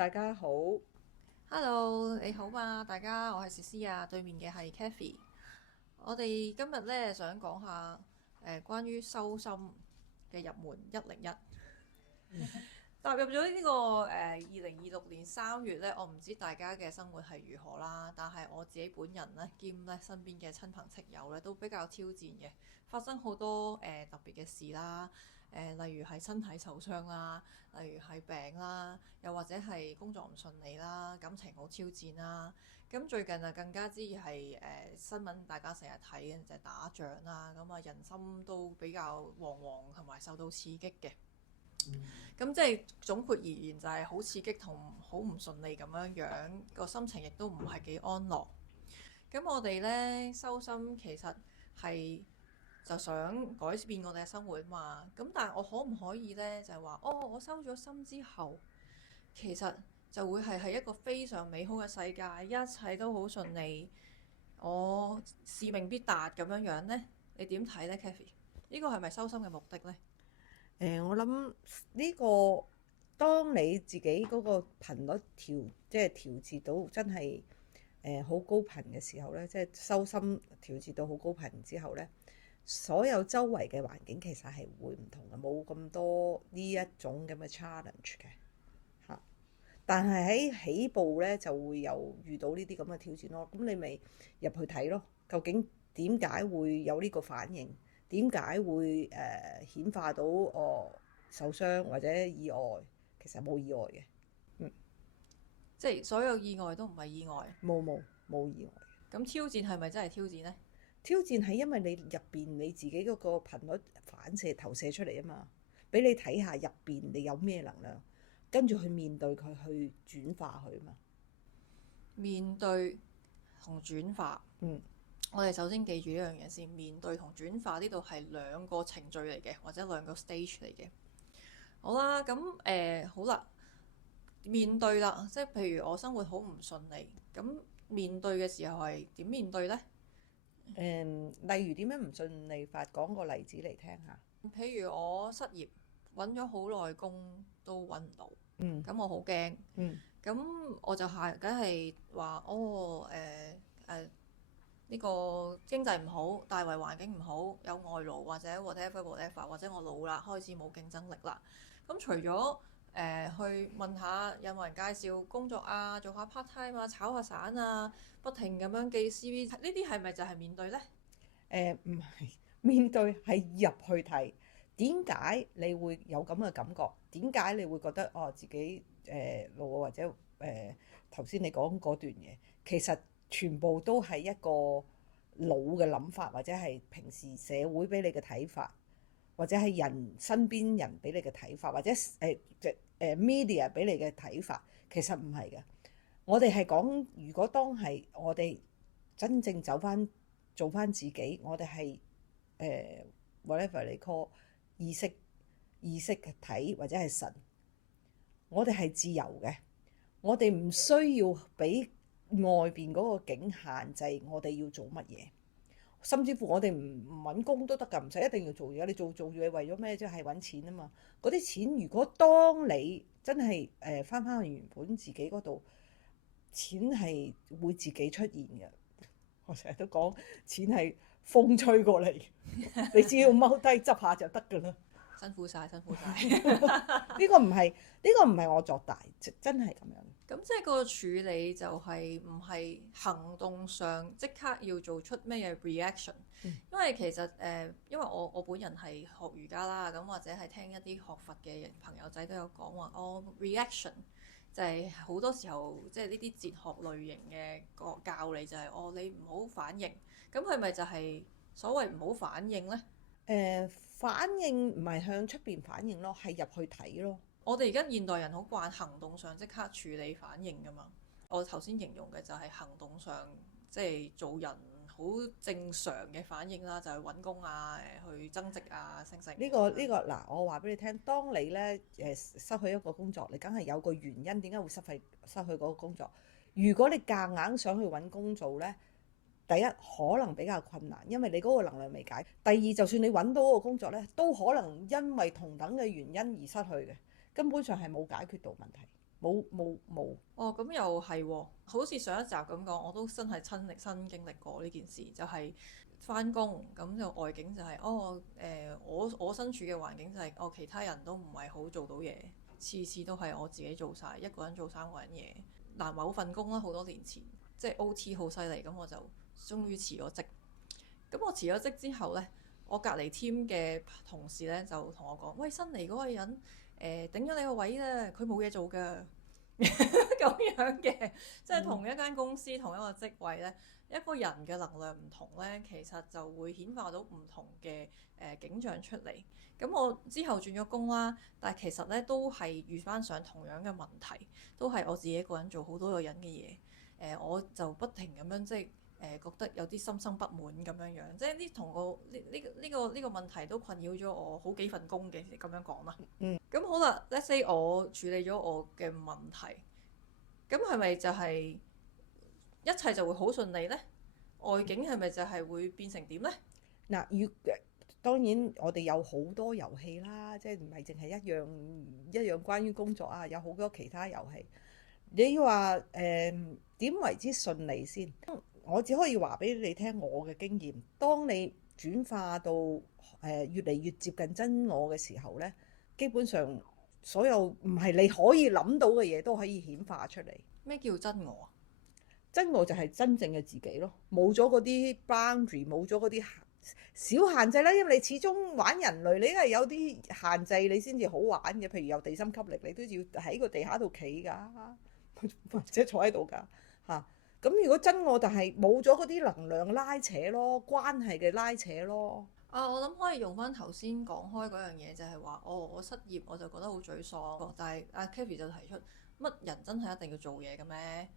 大家好。Hello，你好嘛？大家，我係詩詩啊，對面嘅係 Kathy。我哋今日咧想講下關於修心嘅入門101。踏入咗呢個2026年3月咧，我唔知大家嘅生活係如何啦，但係我自己本人咧兼咧身邊嘅親朋戚友咧都比較挑戰嘅，發生好多特別嘅事啦，例如係身體受傷啦，例如係病啦，又或者係工作唔順利啦，感情好挑戰啦。咁最近啊更加之係新聞，大家成日睇嘅就係打仗啦，咁啊人心都比較惶惶同埋受到刺激嘅。咁即係總括而言，就係好刺激同好唔順利咁樣樣，個心情亦都唔係幾安樂。咁我哋呢，修心其實係就想改變我哋嘅生活嘛。咁但係我可唔可以呢？就係話，我修咗心之後，其實就會係一個非常美好嘅世界，一切都好順利，我使命必達咁樣樣呢？你點睇呢，Kathy？呢個係咪修心嘅目的呢？我諗呢個當你自己嗰個頻率即係調節到真係好高頻嘅時候呢，即係修心調節到好高頻之後呢，所有周圍嘅環境其實係會唔同嘅，冇咁多呢一種咁嘅 challenge 嘅嚇。但係喺起步呢，就會有遇到呢啲咁嘅挑戰咯。咁你咪入去睇咯，究竟點解會有呢個反應？點解會顯化到受傷或者意外？其實冇意外嘅。即係所有意外都唔係意外。冇意外。咁挑戰係咪真係挑戰呢？挑戰係因為你入邊你自己嗰個頻率反射投射出嚟啊嘛，俾你睇下入邊你有咩能量，跟住去面對佢，去轉化佢啊嘛。面對同轉化，嗯，我哋首先記住呢樣嘢先。面對同轉化呢度係兩個程序嚟嘅，或者兩個 stage 嚟嘅。好啦，咁好啦，面對啦，即係譬如我生活好唔順利，咁面對嘅時候係點面對呢？例如點樣唔順利法，講個例子嚟聽下。譬如我失業，揾咗好耐工都揾唔到，嗯咁我好驚，嗯咁我就梗係話呢個經濟唔好，大圍環境唔好，有外勞或者 whatever， 或者我老啦，開始冇競爭力啦。咁除咗去問下有冇人介紹工作啊，做下 part time 啊，炒下散啊，不停咁樣寄 CV，呢啲係咪就係面對呢？唔係面對，係入去睇點解你會有咁嘅感覺？點解你會覺得自己老啊，或者頭先你講嗰段嘢，其實全部都係一個老嘅諗法，或者係平時社會俾你嘅睇法，或者係身邊人俾你嘅睇法，或者media 俾你嘅睇法，其實唔係嘅。我哋係講，如果當係我哋真正做翻自己，我哋係whatever 你 call 意識嘅體或者係神，我哋係自由嘅，我哋唔需要俾外邊嗰個境限制我哋要做乜嘢，甚至乎我哋唔揾工都得㗎，唔使一定要做嘢。你做嘢為咗咩啫？係揾錢啊嘛。嗰啲錢如果當你真係翻去原本自己嗰度，錢係會自己出現嘅。我成日都講錢係風吹過嚟，你只要踎低執下就得㗎啦。辛苦晒，辛苦晒。呢個唔係我作大，真係咁樣。咁即係個處理就係唔係行動上即刻要做出咩嘢 reaction？因為其實因為我本人係學瑜伽啦，咁或者係聽一啲學佛嘅朋友仔都有講話，reaction 就係好多時候即係呢啲哲學類型嘅教你就係你唔好反應。咁係咪就係所謂唔好反應呢？反應唔係向出邊反應咯，係入去睇咯。我哋而家現代人好慣行動上即刻處理反應㗎嘛。我頭先形容嘅就係行動上，即係做人好正常嘅反應啦，就係揾工啊，去增值啊，升升。嗱，我話俾你聽，當你咧失去一個工作，你梗係有個原因，點解會失去嗰個工作？如果你夾硬想去揾工做咧，第一可能比較困難，因為你嗰個能量未解。第二，就算你揾到嗰個工作咧，都可能因為同等嘅原因而失去嘅，根本上係冇解決到問題。冇。哦，咁又係喎，好似上一集咁講，我都真係親經歷過呢件事，就係翻工咁就外景就係、我身處嘅環境就係、其他人都唔係好做到嘢，次次都係我自己做晒，一個人做3個人嘢。嗱，某份工啦，好多年前即係 OT 好犀利，咁我就終於辭咗職。咁我辭咗職之後呢，我隔離 team 嘅同事呢就同我講：喂，新嚟嗰個人頂咗你個位啦，佢冇嘢做㗎。咁樣嘅，即係同一間公司同一個職位呢，一個人嘅能量唔同呢，其實就會顯化到唔同嘅景象出嚟。咁我之後轉咗工啦，但係其實呢都係遇翻上同樣嘅問題，都係我自己一個人做好多個人嘅嘢。我就不停咁樣即係覺得有啲心生不滿咁樣樣，即係同呢個問題都困擾咗我好幾份工嘅，咁樣講啦。咁好啦，let's say 我處理咗我嘅問題，咁係咪就係一切就會好順利呢？外景係咪就係會變成點呢？嗱，當然我哋有好多遊戲啦，即係唔係淨係一樣關於工作啊，有好多其他遊戲。你話點為之順利先？我只可以話俾你聽我嘅經驗。當你轉化到越嚟越接近真我嘅時候呢，基本上所有唔係你可以諗到嘅嘢都可以顯化出嚟。咩叫真我啊？真我就係真正嘅自己咯，冇咗嗰啲 boundary，冇咗嗰啲小限制啦。因為你始終玩人類，你係有啲限制你先至好玩嘅。譬如有地心吸力，你都要喺個地下度企㗎，或者坐喺度㗎嚇。咁如果真我就係冇咗嗰啲能量拉扯咯，關係嘅拉扯咯。我諗可以用翻頭先講開嗰樣嘢，就係話我失業我就覺得好沮喪，但係阿 Kathy 就提出乜人真係一定要做嘢嘅咩？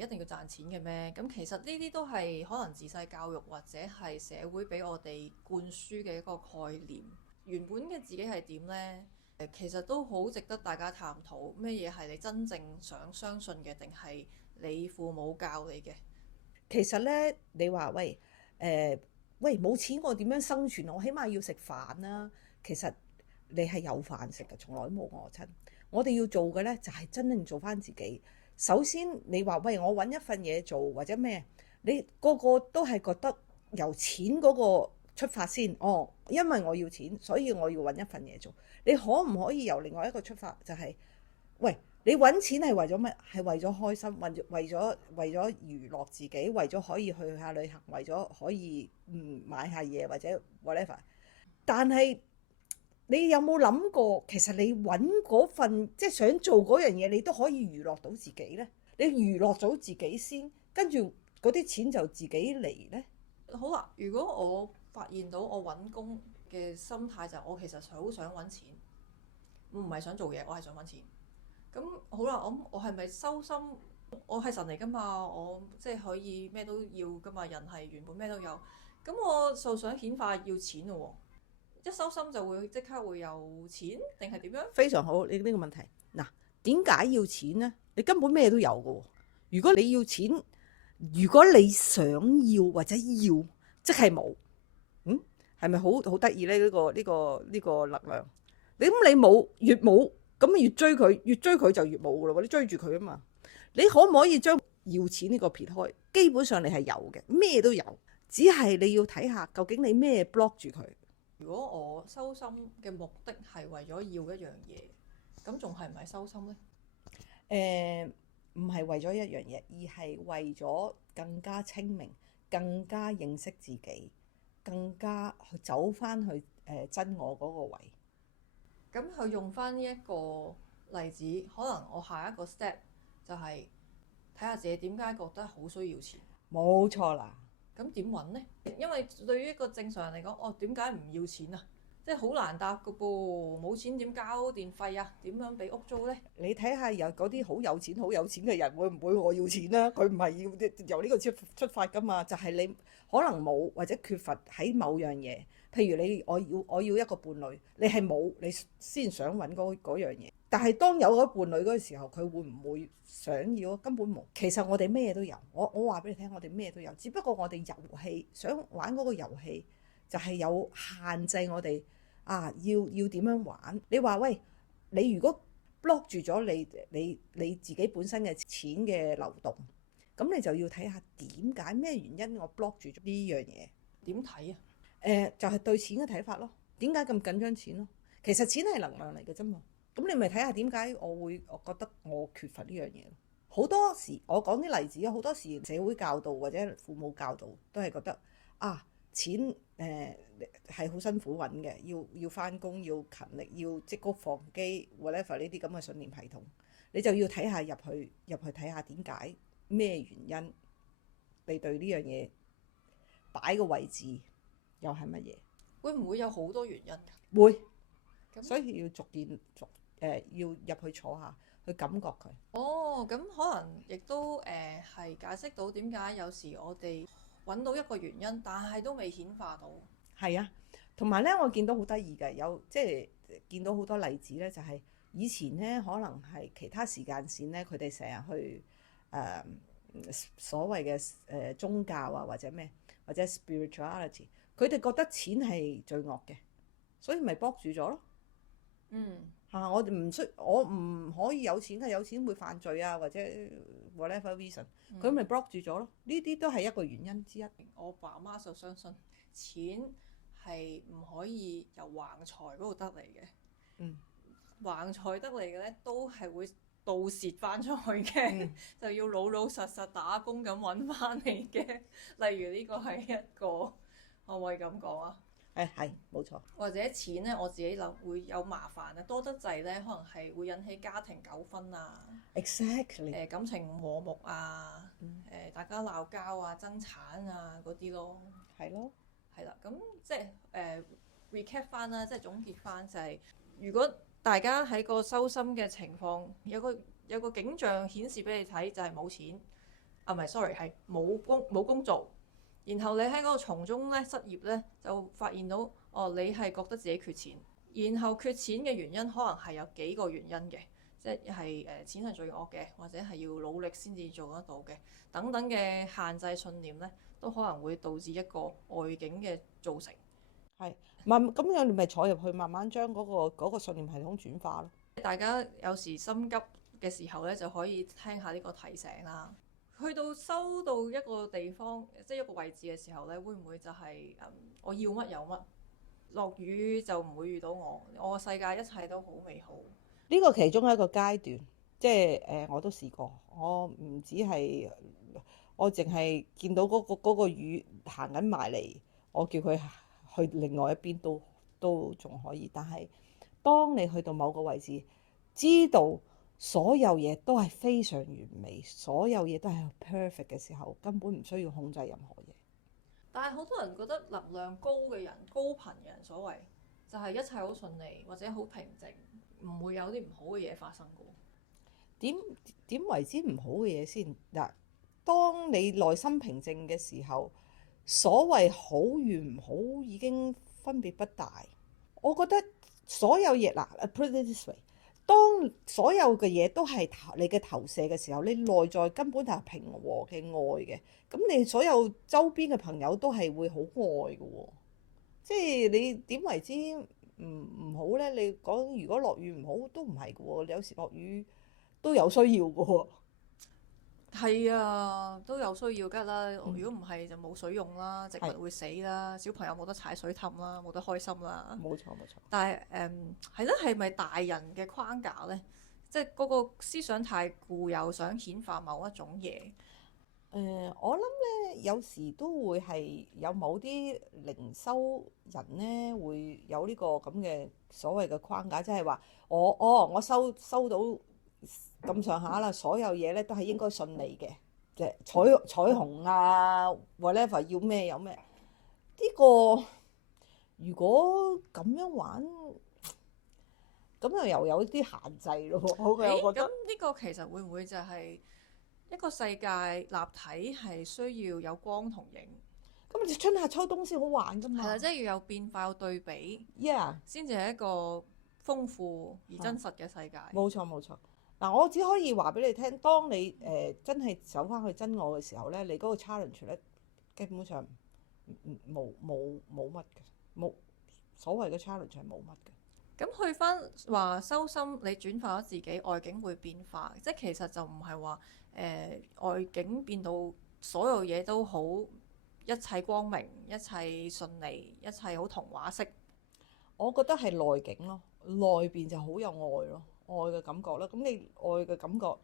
一定要賺錢嘅咩？咁其實呢啲都係可能自細教育或者係社會俾我哋灌輸嘅一個概念。原本嘅自己係點呢？其實都好值得大家探討。咩嘢係你真正想相信嘅，定係你父母教你嘅？其實呢，你話喂冇錢我點樣生存？我起碼要食飯啦。其實你係有飯食嘅，從來都冇餓親。我哋要做嘅呢，就係真正做翻自己。首先你話喂，我揾一份嘢做或者咩，你個個都係覺得由錢嗰個出發先。因為我要錢，所以我要揾一份嘢做。你可唔可以由另外一個出發，就係喂，你揾錢係為咗乜？係為咗開心，為咗娛樂自己，為咗可以去下旅行，為咗可以買下嘢或者 whatever。但係你有冇諗過，其實你揾嗰份即係想做嗰樣嘢，你都可以娛樂到自己呢？你娛樂到自己先，跟住嗰啲錢就自己嚟呢？好啦，如果我發現到我揾工嘅心態就係我其實好想揾錢，唔係想做嘢，我係想揾錢。咁好啦，我係咪收心？我係神嚟噶嘛，我即係可以咩都要噶嘛，人係原本咩都有。咁我就想顯化要錢咯喎。一收心就會即刻會有錢，定係點樣？非常好，你呢個問題。嗱，點解要錢呢？你根本咩都有嘅喎。如果你要錢，如果你想要或者要，即係冇。係咪好得意呢？呢個能量。你冇越冇，咁越追佢，越追佢就越冇噶咯。你追住佢啊嘛。你可唔可以將要錢呢個撇開？基本上你係有嘅，咩都有，只係你要睇下究竟你咩 block 住佢。如果我收心嘅目的係為咗要一樣嘢，咁仲係唔係收心呢？唔係為咗一樣嘢，而係為咗更加清明、更加認識自己、更加去走翻去真我嗰個位。咁佢用翻呢一個例子，可能我下一個 step 就係睇下自己點解覺得好需要錢。冇錯啦。咁點揾呢？因為對於一個正常人嚟講，點解唔要錢啊？即係好難答㗎噃，冇錢點交電費啊？點樣俾屋租呢？你睇下有嗰啲好有錢嘅人會唔會我要錢啦？佢唔係要由呢個出發㗎嘛，就係你可能冇或者缺乏喺某樣嘢。譬如我要一個伴侶，你係冇，你先想揾嗰樣嘢。但係當有咗伴侶嗰個時候，佢會唔會想要？根本冇。其實我哋咩都有，我話俾你聽，我哋咩都有，只不過我哋遊戲想玩嗰個遊戲就係有限制我哋要點樣玩。你話喂，你如果 block 住咗你自己本身嘅錢嘅流動。咁你就要睇下點解咩原因我 block 住咗呢樣嘢。點睇啊？就係對錢嘅睇法咯。點解咁緊張錢咯？其實錢係能量嚟嘅啫嘛。咁你咪睇下點解我覺得我缺乏呢樣嘢。好多時我講啲例子啊，好多時社會教導或者父母教導都係覺得錢係好辛苦揾嘅，要返工，要勤力，要積谷防饑 whatever 呢啲咁嘅信念系統，你就要睇下入去睇下點解咩原因你對呢樣嘢擺個位置又係乜嘢？會唔會有好多原因㗎？會，咁所以要逐件要入去坐下去感覺佢。哦，咁可能亦都係解釋到點解有時我哋揾到一個原因，但係都未顯化到。係啊，同埋咧，我見到好得意嘅，有即係見到好多例子咧，就係以前咧可能係其他時間線咧，佢哋成日去所謂嘅宗教啊，或者咩或者 spirituality，佢哋覺得錢係罪惡嘅，所以咪 block 住咗咯。我唔可以有錢嘅，有錢會犯罪啊，或者 whatever reason，佢咪 block 住咗咯。呢啲都係一個原因之一。我爸媽就相信錢係唔可以由橫財嗰度得嚟嘅。橫財得嚟嘅咧，都係會盜竊翻出去嘅，就要老老實實打工咁揾翻嚟嘅。例如呢個係一個，可唔可以咁講啊？係冇錯。或者錢咧，我自己諗會有麻煩啊，多得滯咧，可能係會引起家庭糾紛啊。Exactly。感情唔和睦啊，大家鬧交啊、爭產啊嗰啲咯。係咯。係啦，咁即係recap 翻啦，即係總結翻就係，如果大家喺個收心嘅情況，有個景象顯示俾你睇，就係冇錢，唔係 sorry 係冇工做，然後你喺嗰個從中咧失業咧，就發現到你係覺得自己缺錢，然後缺錢嘅原因可能係有幾個原因嘅，即係錢係罪惡嘅，或者係要努力先至做得到嘅，等等嘅限制信念咧，都可能會導致一個外境嘅造成。係，咁樣你咪坐入去，慢慢將嗰個信念系統轉化咯。大家有時心急嘅時候咧，就可以聽下呢個提醒啦。去到收到一個地方，即係一個位置嘅時候咧，會唔會就係我要乜有乜？落雨就唔會遇到我個世界一切都好美好。呢個其中一個階段，即係我都試過，我唔止係我淨係見到嗰個雨行緊埋嚟，我叫佢去另外一邊都仲可以。但係當你去到某個位置，知道所有嘢都係非常完美，所有嘢都係 perfect 嘅時候，根本唔需要控制任何嘢。但係好多人覺得能量高嘅人、高頻嘅人，所謂就係一切好順利或者好平靜，唔會有啲唔好嘅嘢發生嘅。點為之唔好嘅嘢先？嗱，當你內心平靜嘅時候，所謂好與唔好已經分別不大。我覺得所有嘢，put it this way，當所有嘅嘢都係你嘅投射嘅時候，你內在根本就係平和嘅愛嘅，咁你所有周邊嘅朋友都係會好愛嘅喎。即係你點為之唔好咧？你講如果落雨唔好都唔係嘅喎，有時落雨都有需要嘅喎。係啊，都有需要㗎啦。如果唔係就冇水用啦，植物會死啦，小朋友冇得踩水氹啦，冇得開心啦。冇錯冇錯。但係係咯，係咪大人嘅框架呢？即係嗰個思想太固有，想顯化某一種嘢。我諗咧，有時都會係有某啲靈修人咧，會有呢個咁嘅所謂嘅框架，即係話我收到咁上下啦，所有嘢咧都係應該順利嘅，即係彩虹啊 whatever 要咩有咩。呢個如果咁樣玩，咁又有啲限制咯。我覺得咁呢個其實會唔會就係一個世界立體係需要有光同影？咁你春夏秋冬先好玩㗎嘛？係啦，即係要有變化、有對比，先至係一個豐富而真實嘅世界。冇錯冇錯。嗱，我只可以話俾你聽，當你真係走翻去真我嘅時候咧，你嗰個 challenge 咧，基本上冇乜嘅，冇所謂嘅 challenge 係冇乜嘅。咁去翻話修心，你轉化咗自己，外境會變化，即係其實就唔係話外境變到所有嘢都好，一切光明，一切順利，一切好童話式。我覺得係內境咯，內邊就好有愛咯，愛嘅感覺啦。咁你愛嘅感覺，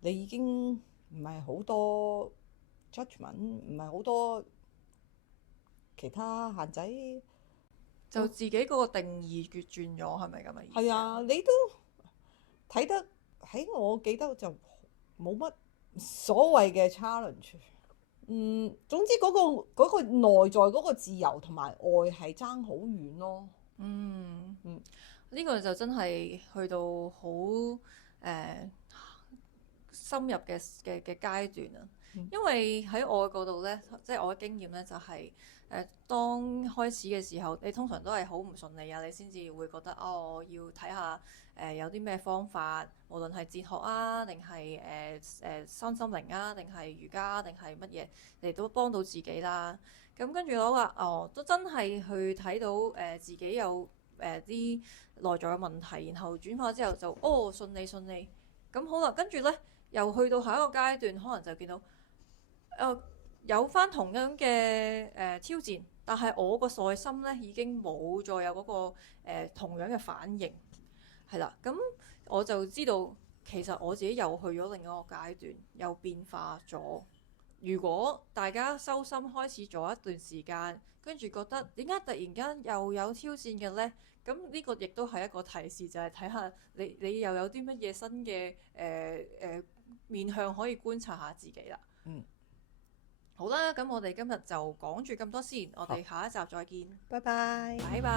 你已經唔係好多 judgment，唔係好多其他限制。就自己嗰個定義越轉咗，係咪咁嘅意思？係啊，你都睇得喺我記得就冇乜所謂嘅 challenge。總之嗰個內在嗰個自由同埋愛係爭好遠咯。呢個就真係去到好深入嘅階段啊。因為喺我嗰度呢，即係我嘅經驗呢，就係當開始嘅時候，你通常都係好唔順利啊，你先至會覺得哦，要睇下有啲咩方法，無論係哲學啊，定係身心靈啊，定係瑜伽，定係乜嘢嚟到幫到自己啦。咁跟住我話哦，都真係去睇到自己有啲內在嘅問題，然後轉化之後就哦順利順利。咁好啦，跟住呢，又去到下一個階段，可能就見到有翻同樣嘅挑戰，但係我個內心呢已經冇再有嗰個同樣嘅反應，係啦。咁我就知道其實我自己又去咗另一個階段，又變化咗。如果大家修心開始咗一段時間，跟住覺得點解突然間又有挑戰嘅呢？咁呢個亦都係一個提示，就係睇下你又有啲乜嘢新嘅面向可以觀察下自己啦。好啦，咁我哋今日就講住咁多先，我哋下一集再見，拜拜。拜拜。